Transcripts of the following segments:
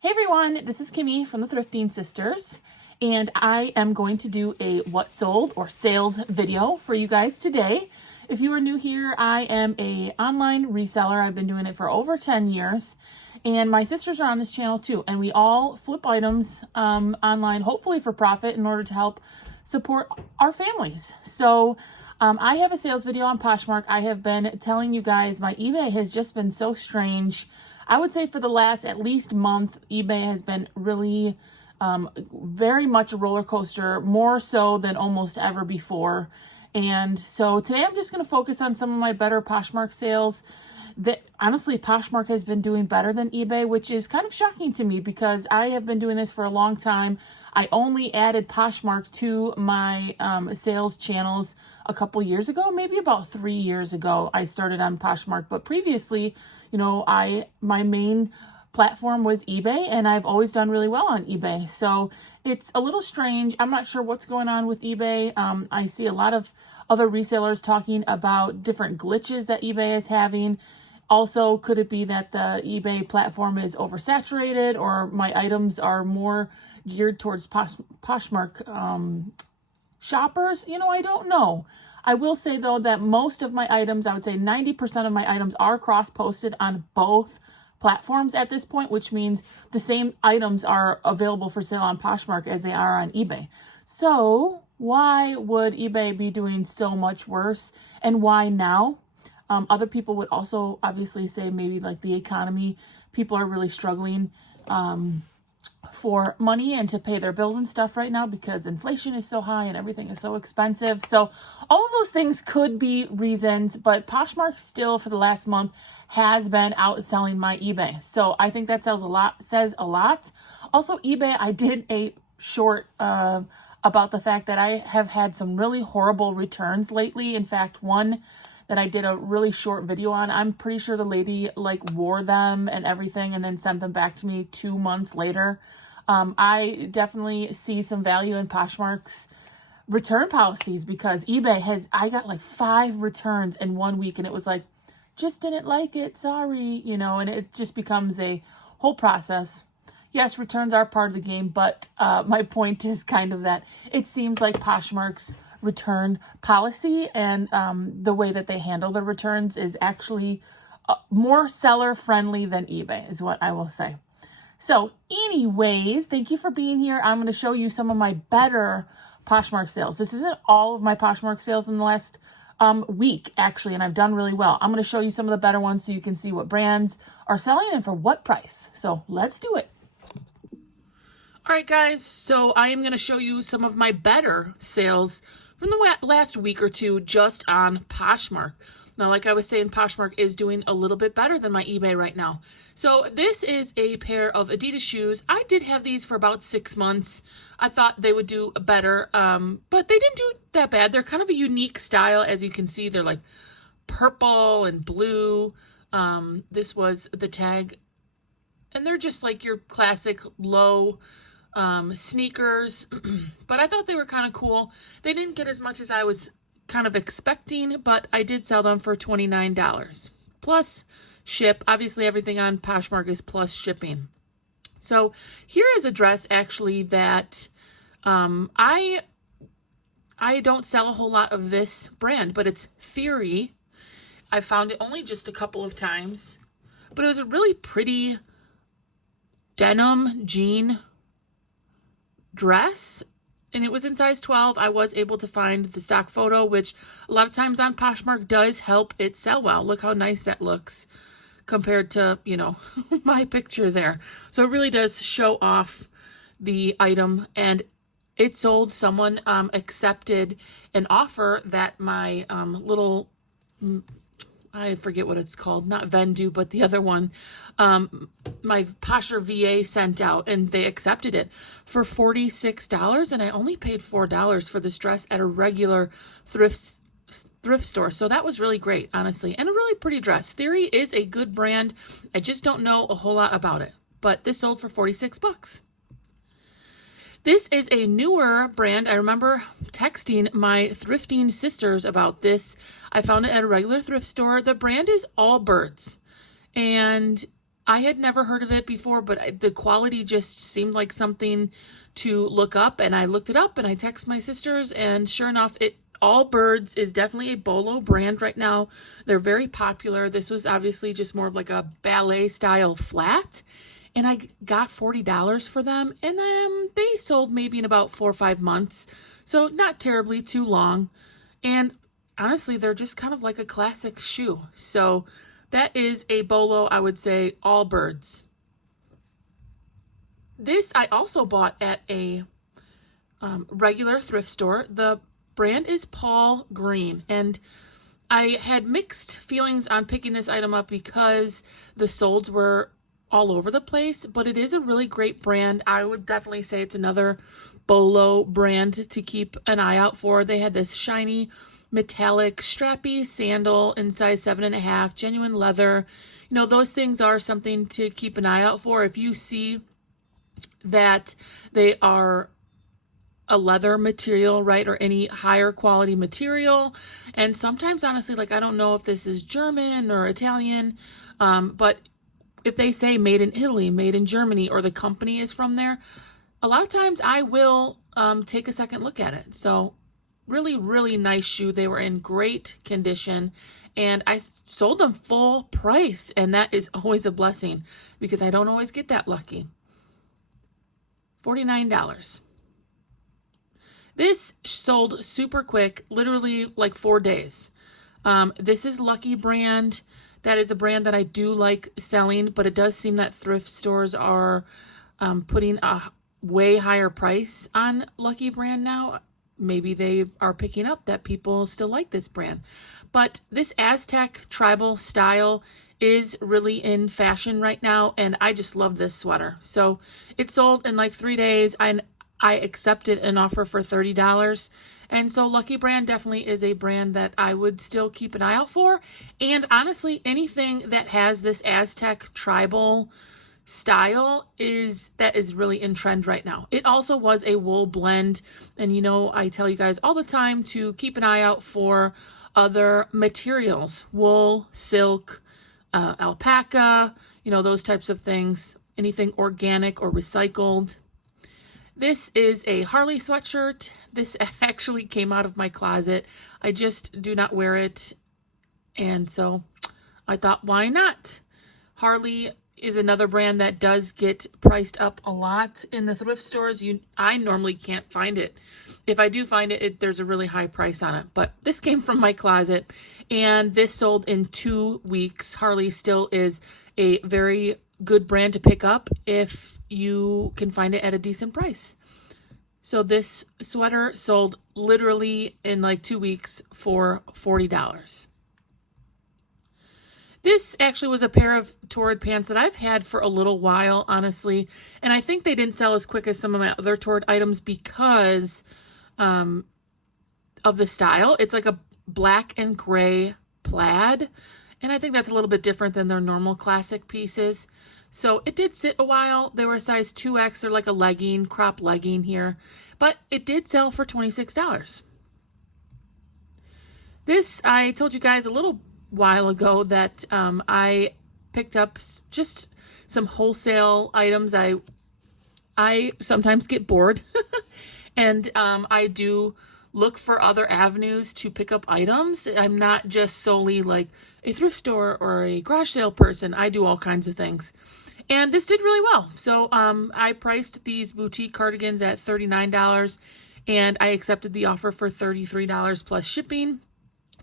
Hey everyone, this is Kimmy from the Thrifting Sisters, and I am going to do a what sold or sales video for you guys today. If you are new here, I am a online reseller. I've been doing it for over 10 years, and my sisters are on this channel too, and we all flip items online, hopefully for profit, in order to help support our families. So I have a sales video on Poshmark. I have been telling you guys my eBay has just been so strange. I would say for the last at least month, eBay has been really very much a roller coaster, more so than almost ever before. And so today I'm just going to focus on some of my better Poshmark sales. That honestly, Poshmark has been doing better than eBay, which is kind of shocking to me because I have been doing this for a long time. I only added Poshmark to my sales channels a couple years ago, maybe about 3 years ago. I started on Poshmark, but previously, my main platform was eBay, and I've always done really well on eBay. So it's a little strange. I'm not sure what's going on with eBay. I see a lot of other resellers talking about different glitches that eBay is having. Also, could it be that the eBay platform is oversaturated, or my items are more geared towards Poshmark shoppers? I don't know. I will say, though, that most of my items, I would say 90% of my items are cross-posted on both platforms at this point, which means the same items are available for sale on Poshmark as they are on eBay. So why would eBay be doing so much worse, and why now? Other people would also obviously say maybe like the economy, people are really struggling for money and to pay their bills and stuff right now because inflation is so high and everything is so expensive. So all of those things could be reasons, but Poshmark still for the last month has been outselling my eBay. So I think that says a lot. Also, eBay, I did a short about the fact that I have had some really horrible returns lately. In fact, one that I did a really short video on, I'm pretty sure the lady wore them and everything and then sent them back to me 2 months later. I definitely see some value in Poshmark's return policies because eBay I got 5 returns in 1 week, and it was just didn't like it, sorry, and it just becomes a whole process. Yes, returns are part of the game, but my point is kind of that it seems like Poshmark's return policy and the way that they handle their returns is actually more seller friendly than eBay, is what I will say. So anyways, thank you for being here. I'm going to show you some of my better Poshmark sales. This isn't all of my Poshmark sales in the last week, actually, and I've done really well. I'm going to show you some of the better ones so you can see what brands are selling and for what price. So let's do it. All right, guys, so I am going to show you some of my better sales from the last week or two just on Poshmark. Now, like I was saying, Poshmark is doing a little bit better than my eBay right now. So this is a pair of Adidas shoes. I did have these for about 6 months. I thought they would do better, but they didn't do that bad. They're kind of a unique style. As you can see, they're like purple and blue. This was the tag. And they're just like your classic low sneakers, but I thought they were kind of cool. They didn't get as much as I was kind of expecting, but I did sell them for $29 plus ship. Obviously, everything on Poshmark is plus shipping. So here is a dress actually that I don't sell a whole lot of this brand, but it's Theory. I found it only just a couple of times, but it was a really pretty denim jean dress, and it was in size 12. I was able to find the stock photo, which a lot of times on Poshmark does help it sell well. Look how nice that looks compared to, my picture there. So it really does show off the item, and it sold. Someone accepted an offer that my little, I forget what it's called, not Vendu, but the other one, my Posher VA sent out, and they accepted it for $46, and I only paid $4 for this dress at a regular thrift store. So that was really great, honestly, and a really pretty dress. Theory is a good brand. I just don't know a whole lot about it, but this sold for 46 bucks. This is a newer brand. I remember texting my thrifting sisters about this. I found it at a regular thrift store. The brand is Allbirds, and I had never heard of it before, but the quality just seemed like something to look up, and I looked it up and I texted my sisters, and sure enough, Allbirds is definitely a bolo brand right now. They're very popular. This was obviously just more of like a ballet style flat, and I got $40 for them, and they sold maybe in about 4 or 5 months, so not terribly too long. And honestly, they're just kind of like a classic shoe. So that is a bolo, I would say, Allbirds. This I also bought at a regular thrift store. The brand is Paul Green, and I had mixed feelings on picking this item up because the solds were all over the place, but it is a really great brand. I would definitely say it's another bolo brand to keep an eye out for. They had this shiny metallic strappy sandal in size 7.5, genuine leather. You know, those things are something to keep an eye out for. If you see that they are a leather material, right, or any higher quality material. And sometimes, honestly, like, I don't know if this is German or Italian, but if they say made in Italy, made in Germany, or the company is from there, a lot of times I will take a second look at it. So really, really nice shoe. They were in great condition, and I sold them full price, and that is always a blessing because I don't always get that lucky. $49. This sold super quick, literally like 4 days. This is Lucky brand. That is a brand that I do like selling, but it does seem that thrift stores are putting a way higher price on Lucky brand now. Maybe they are picking up that people still like this brand. But this Aztec tribal style is really in fashion right now, and I just love this sweater. So it sold in like 3 days. I accepted an offer for $30. And so Lucky brand definitely is a brand that I would still keep an eye out for. And honestly, anything that has this Aztec tribal style is really in trend right now. It also was a wool blend. And you know, I tell you guys all the time to keep an eye out for other materials, wool, silk, alpaca, you know, those types of things, anything organic or recycled. This is a Harley sweatshirt. This actually came out of my closet. I just do not wear it. And so I thought, why not? Harley is another brand that does get priced up a lot in the thrift stores. I normally can't find it. If I do find it, there's a really high price on it. But this came from my closet, and this sold in 2 weeks. Harley still is a very good brand to pick up if you can find it at a decent price. So this sweater sold literally in like 2 weeks for $40. This actually was a pair of Torrid pants that I've had for a little while, honestly. And I think they didn't sell as quick as some of my other Torrid items because of the style. It's like a black and gray plaid. And I think that's a little bit different than their normal classic pieces. So it did sit a while. They were a size 2X. They're like a legging, crop legging here. But it did sell for $26. This, I told you guys a little while ago that I picked up just some wholesale items. I sometimes get bored and I do look for other avenues to pick up items. I'm not just solely like a thrift store or a garage sale person. I do all kinds of things. And this did really well. So I priced these boutique cardigans at $39 and I accepted the offer for $33 plus shipping.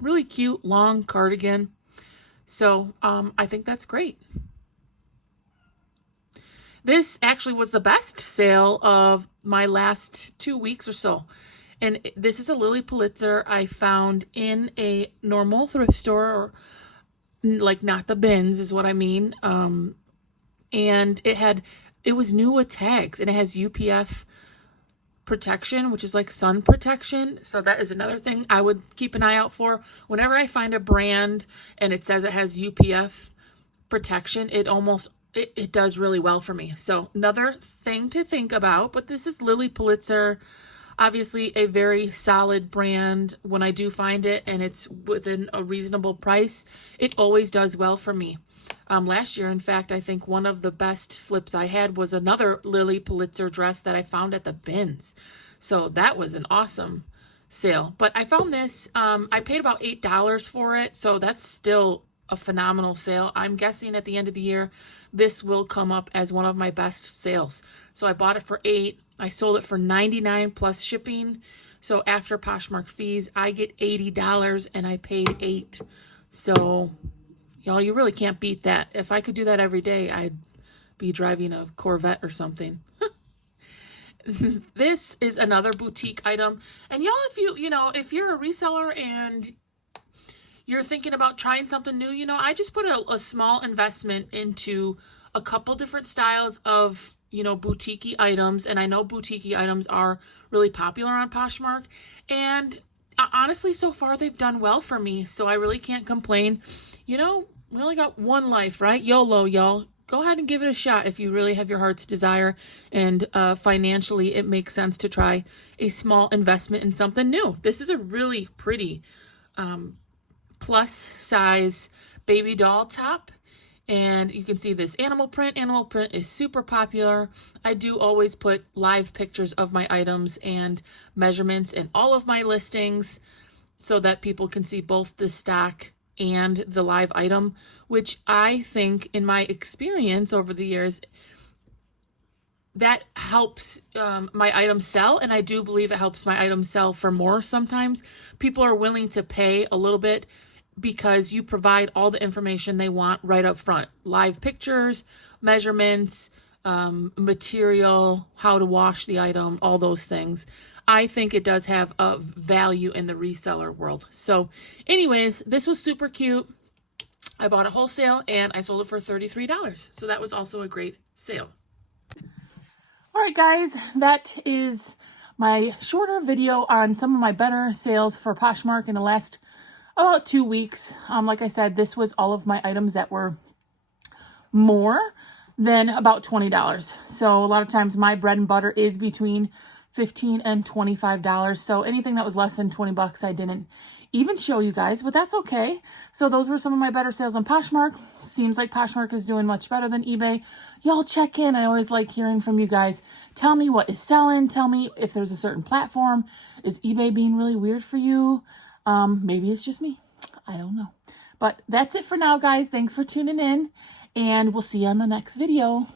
Really cute, long cardigan. So I think that's great. This actually was the best sale of my last 2 weeks or so. And this is a Lily Pulitzer I found in a normal thrift store, or like not the bins is what I mean. And it was new with tags, and it has UPF protection, which is like sun protection. So that is another thing I would keep an eye out for. Whenever I find a brand and it says it has UPF protection, it does really well for me. So another thing to think about, but this is Lily Pulitzer, obviously a very solid brand. When I do find it and it's within a reasonable price, it always does well for me. last year. In fact, I think one of the best flips I had was another Lily Pulitzer dress that I found at the bins. So that was an awesome sale. But I found this, I paid about $8 for it. So that's still a phenomenal sale. I'm guessing at the end of the year, this will come up as one of my best sales. So I bought it for $8. I sold it for $99 plus shipping. So after Poshmark fees, I get $80 and I paid $8. So y'all, you really can't beat that. If I could do that every day, I'd be driving a Corvette or something. This is another boutique item. And y'all, if you're a reseller and you're thinking about trying something new, I just put a small investment into a couple different styles of, boutique items. And I know boutique items are really popular on Poshmark. And honestly, so far they've done well for me. So I really can't complain. We only got one life, right? YOLO, y'all. Go ahead and give it a shot if you really have your heart's desire and financially it makes sense to try a small investment in something new. This is a really pretty plus size baby doll top. And you can see this animal print. Animal print is super popular. I do always put live pictures of my items and measurements in all of my listings so that people can see both the stock and the live item, which I think in my experience over the years, that helps my items sell. And I do believe it helps my items sell for more sometimes. People are willing to pay a little bit because you provide all the information they want right up front. Live pictures, measurements, material, how to wash the item, all those things. I think it does have a value in the reseller world. So anyways, this was super cute. I bought it wholesale and I sold it for $33. So that was also a great sale. All right, guys, that is my shorter video on some of my better sales for Poshmark in the last about 2 weeks. Like I said, this was all of my items that were more than about $20. So a lot of times my bread and butter is between $15 and $25. So anything that was less than 20 bucks, I didn't even show you guys, but that's okay. So those were some of my better sales on Poshmark. Seems like Poshmark is doing much better than eBay. Y'all check in. I always like hearing from you guys. Tell me what is selling. Tell me if there's a certain platform. Is eBay being really weird for you? Maybe it's just me. I don't know. But that's it for now, guys. Thanks for tuning in, and we'll see you on the next video.